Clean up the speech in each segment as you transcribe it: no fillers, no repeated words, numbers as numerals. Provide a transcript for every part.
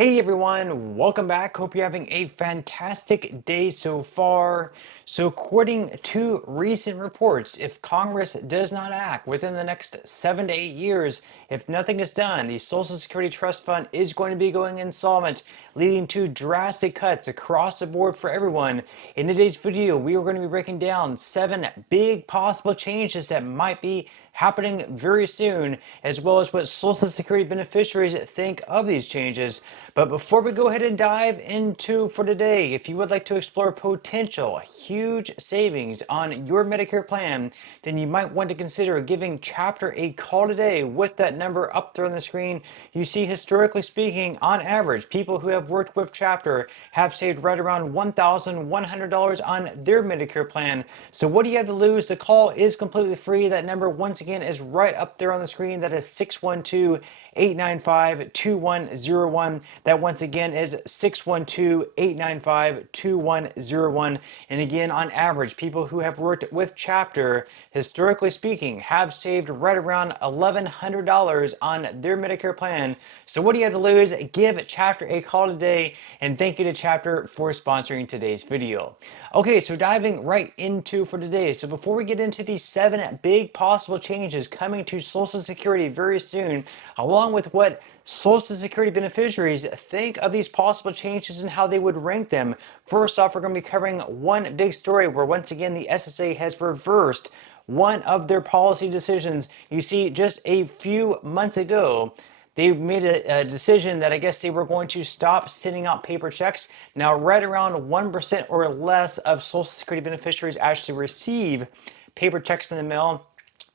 Hey everyone, welcome back. Hope you're having a fantastic day so far. So, according to recent reports, if Congress does not act within the next 7 to 8 years, if nothing is done, the Social Security Trust Fund is going to be going insolvent, leading to drastic cuts across the board for everyone. In today's video, we are going to be breaking down 7 big possible changes that might be happening very soon, as well as what Social Security beneficiaries think of these changes. But before we go ahead and dive into for today, if you would like to explore potential huge savings on your Medicare plan, then you might want to consider giving Chapter a call today. With that number up there on the screen, you see, historically speaking, on average, people who have worked with Chapter have saved right around $1,100 on their Medicare plan. So what do you have to lose? The call is completely free. That number, once again, is right up there on the screen. That is 612-895-2101. That once again is 612-895-2101. And again, on average, people who have worked with Chapter, historically speaking, have saved right around $1,100 on their Medicare plan. So what do you have to lose? Give Chapter a call today, and thank you to Chapter for sponsoring today's video. Okay, so diving right into for today. So before we get into these 7 big possible changes coming to Social Security very soon, along with what Social Security beneficiaries think of these possible changes and how they would rank them. First off, we're going to be covering one big story where once again the SSA has reversed one of their policy decisions. You see, just a few months ago, they made a decision that I guess they were going to stop sending out paper checks. Now, right around 1% or less of Social Security beneficiaries actually receive paper checks in the mail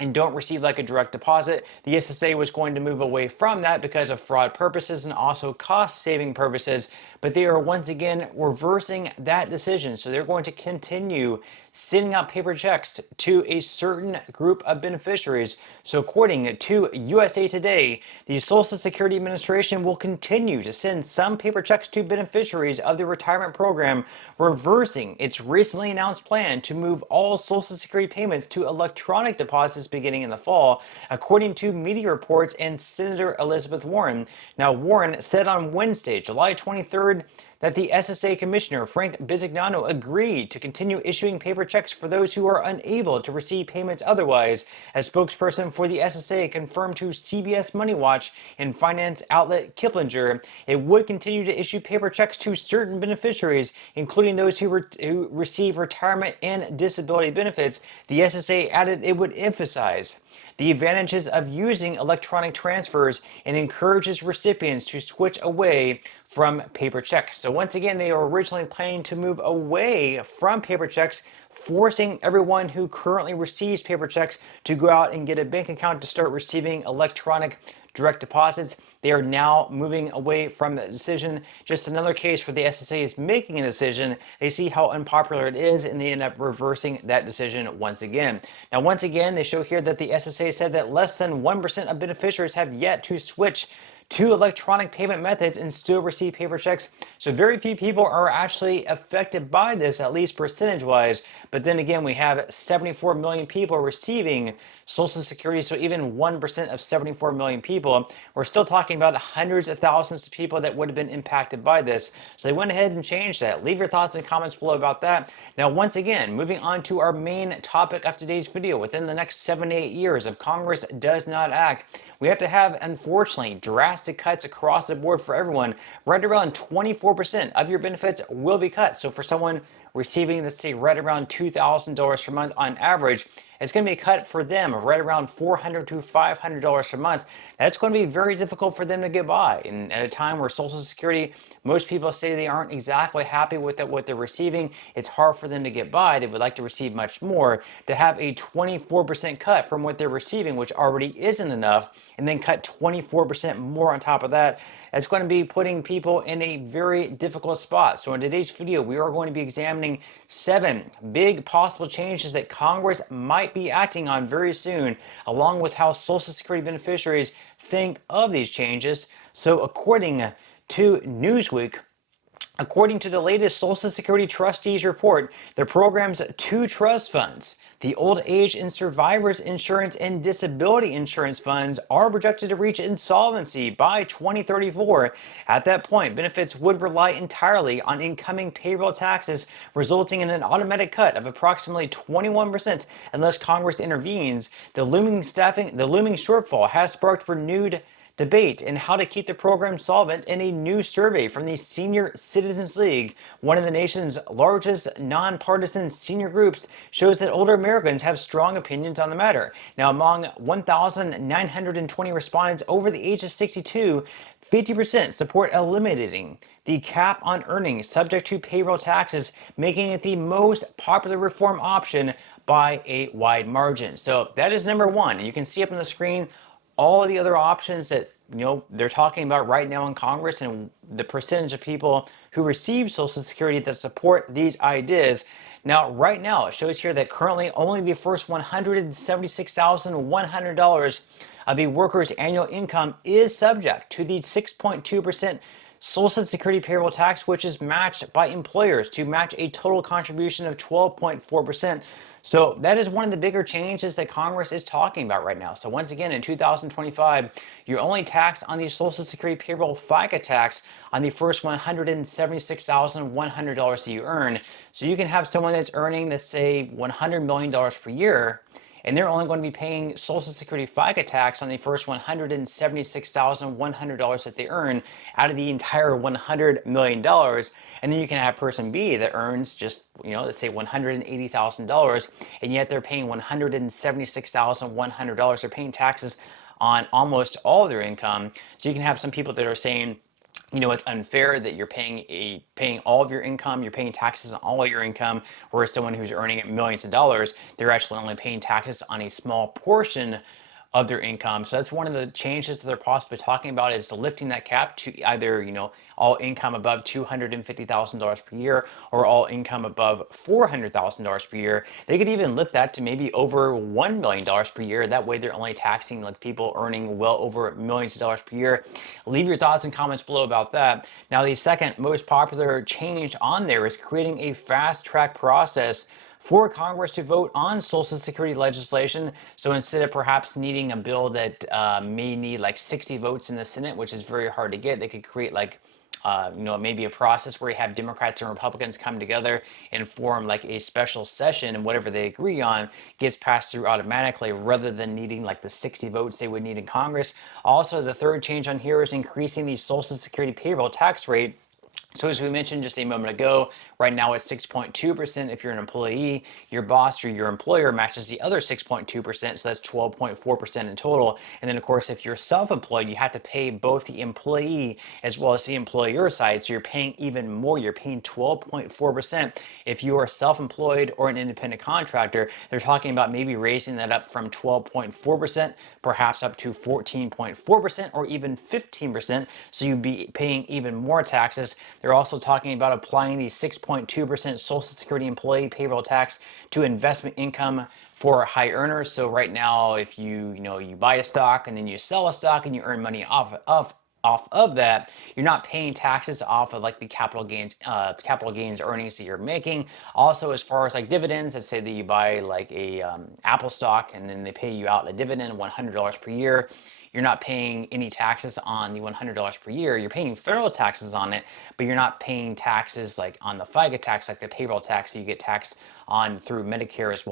and don't receive like a direct deposit. The SSA was going to move away from that because of fraud purposes and also cost saving purposes, but they are once again reversing that decision. So they're going to continue sending out paper checks to a certain group of beneficiaries. So according to USA Today, the Social Security Administration will continue to send some paper checks to beneficiaries of the retirement program, reversing its recently announced plan to move all Social Security payments to electronic deposits beginning in the fall, according to media reports and Senator Elizabeth Warren. Now, Warren said on Wednesday, July 23rd, that the SSA Commissioner, Frank Bisignano, agreed to continue issuing paper checks for those who are unable to receive payments otherwise. A spokesperson for the SSA confirmed to CBS Money Watch and finance outlet Kiplinger it would continue to issue paper checks to certain beneficiaries, including those who receive retirement and disability benefits. The SSA added it would emphasize the advantages of using electronic transfers and encourages recipients to switch away from paper checks. So once again, they were originally planning to move away from paper checks, forcing everyone who currently receives paper checks to go out and get a bank account to start receiving electronic direct deposits. They are now moving away from that decision. Just another case where the SSA is making a decision. They see how unpopular it is, and they end up reversing that decision once again. Now, once again, they show here that the SSA said that less than 1% of beneficiaries have yet to switch to electronic payment methods and still receive paper checks. So very few people are actually affected by this, at least percentage-wise. But then again, we have 74 million people receiving Social Security. So even 1% of 74 million people, we're still talking about hundreds of thousands of people that would have been impacted by this. So they went ahead and changed that. Leave your thoughts and comments below about that. Now, once again, moving on to our main topic of today's video. Within the next 7 to 8 years, if Congress does not act, we have to have, unfortunately, drastic cuts across the board for everyone. Right around 24% of your benefits will be cut. So for someone receiving, let's say, right around $2,000 per month on average, it's going to be cut for them right around $400 to $500 per month. That's going to be very difficult for them to get by. And at a time where Social Security, most people say they aren't exactly happy with what they're receiving. It's hard for them to get by. They would like to receive much more. To have a 24% cut from what they're receiving, which already isn't enough, and then cut 24% more on top of that, it's going to be putting people in a very difficult spot. So in today's video, we are going to be examining 7 big possible changes that Congress might be acting on very soon, along with how Social Security beneficiaries think of these changes. So according to Newsweek, According to the latest Social Security Trustees report, the program's two trust funds, the Old Age and Survivors Insurance and Disability Insurance Funds, are projected to reach insolvency by 2034. At that point, benefits would rely entirely on incoming payroll taxes, resulting in an automatic cut of approximately 21% unless Congress intervenes. The looming shortfall has sparked renewed debate in how to keep the program solvent, in a new survey from the Senior Citizens League, one of the nation's largest nonpartisan senior groups, shows that older Americans have strong opinions on the matter. Now, among 1,920 respondents over the age of 62, 50% support eliminating the cap on earnings subject to payroll taxes, making it the most popular reform option by a wide margin. So that is number one. And you can see up on the screen all of the other options that they're talking about right now in Congress, and the percentage of people who receive Social Security that support these ideas. Now, right now, it shows here that currently only the first $176,100 of a worker's annual income is subject to the 6.2% Social Security payroll tax, which is matched by employers to match a total contribution of 12.4%. So that is one of the bigger changes that Congress is talking about right now. So once again, in 2025, you're only taxed on the Social Security payroll FICA tax on the first $176,100 that you earn. So you can have someone that's earning, let's say, $100 million per year, and they're only going to be paying Social Security FICA tax on the first $176,100 that they earn out of the entire $100 million. And then you can have person B that earns just, let's say $180,000, and yet they're paying $176,100. They're paying taxes on almost all of their income. So you can have some people that are saying, it's unfair that you're paying all of your income, you're paying taxes on all of your income, whereas someone who's earning millions of dollars, they're actually only paying taxes on a small portion of their income. So that's one of the changes that they're possibly talking about, is lifting that cap to either, all income above $250,000 per year or all income above $400,000 per year. They could even lift that to maybe over $1 million per year. That way they're only taxing like people earning well over millions of dollars per year. Leave your thoughts and comments below about that. Now, the second most popular change on there is creating a fast track process for Congress to vote on Social Security legislation. So instead of perhaps needing a bill that may need like 60 votes in the Senate, which is very hard to get, they could create maybe a process where you have Democrats and Republicans come together and form like a special session, and whatever they agree on gets passed through automatically, rather than needing like the 60 votes they would need in Congress. Also, the third change on here is increasing the Social Security payroll tax rate. So as we mentioned just a moment ago, right now it's 6.2%. If you're an employee, your boss or your employer matches the other 6.2%, so that's 12.4% in total. And then of course, if you're self-employed, you have to pay both the employee as well as the employer side, so you're paying even more. You're paying 12.4%. If you are self-employed or an independent contractor, they're talking about maybe raising that up from 12.4%, perhaps up to 14.4% or even 15%, so you'd be paying even more taxes. They're also talking about applying the 6.2% Social Security employee payroll tax to investment income for high earners. So right now, if you buy a stock and then you sell a stock and you earn money off of that, you're not paying taxes off of like the capital gains earnings that you're making. Also, as far as like dividends, let's say that you buy like a Apple stock and then they pay you out a dividend $100 per year. You're not paying any taxes on the $100 per year. You're paying federal taxes on it, but you're not paying taxes like on the FICA tax, like the payroll tax that you get taxed on through Medicare as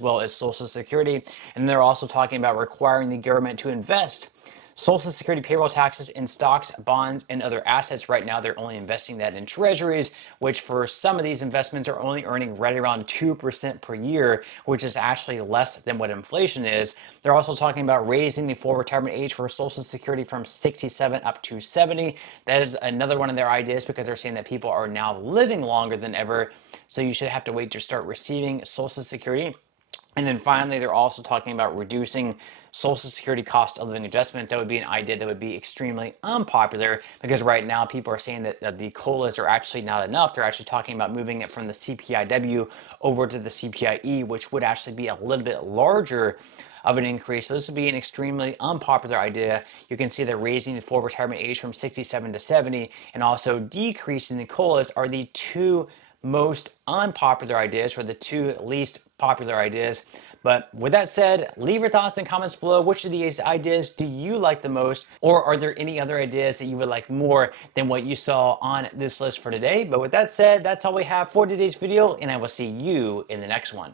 well as Social Security. And they're also talking about requiring the government to invest Social Security payroll taxes in stocks, bonds, and other assets. Right now, they're only investing that in treasuries, which for some of these investments are only earning right around 2% per year, which is actually less than what inflation is. They're also talking about raising the full retirement age for Social Security from 67 up to 70. That is another one of their ideas, because they're saying that people are now living longer than ever, so you should have to wait to start receiving Social Security. And then finally, they're also talking about reducing Social Security cost of living adjustment. That would be an idea that would be extremely unpopular, because right now people are saying that the COLAs are actually not enough. They're actually talking about moving it from the CPIW over to the CPIE, which would actually be a little bit larger of an increase. So this would be an extremely unpopular idea. You can see that raising the full retirement age from 67 to 70 and also decreasing the COLAs are the two most unpopular ideas, or the two least popular ideas. But with that said, leave your thoughts and comments below. Which of these ideas do you like the most? Or are there any other ideas that you would like more than what you saw on this list for today? But with that said, that's all we have for today's video, and I will see you in the next one.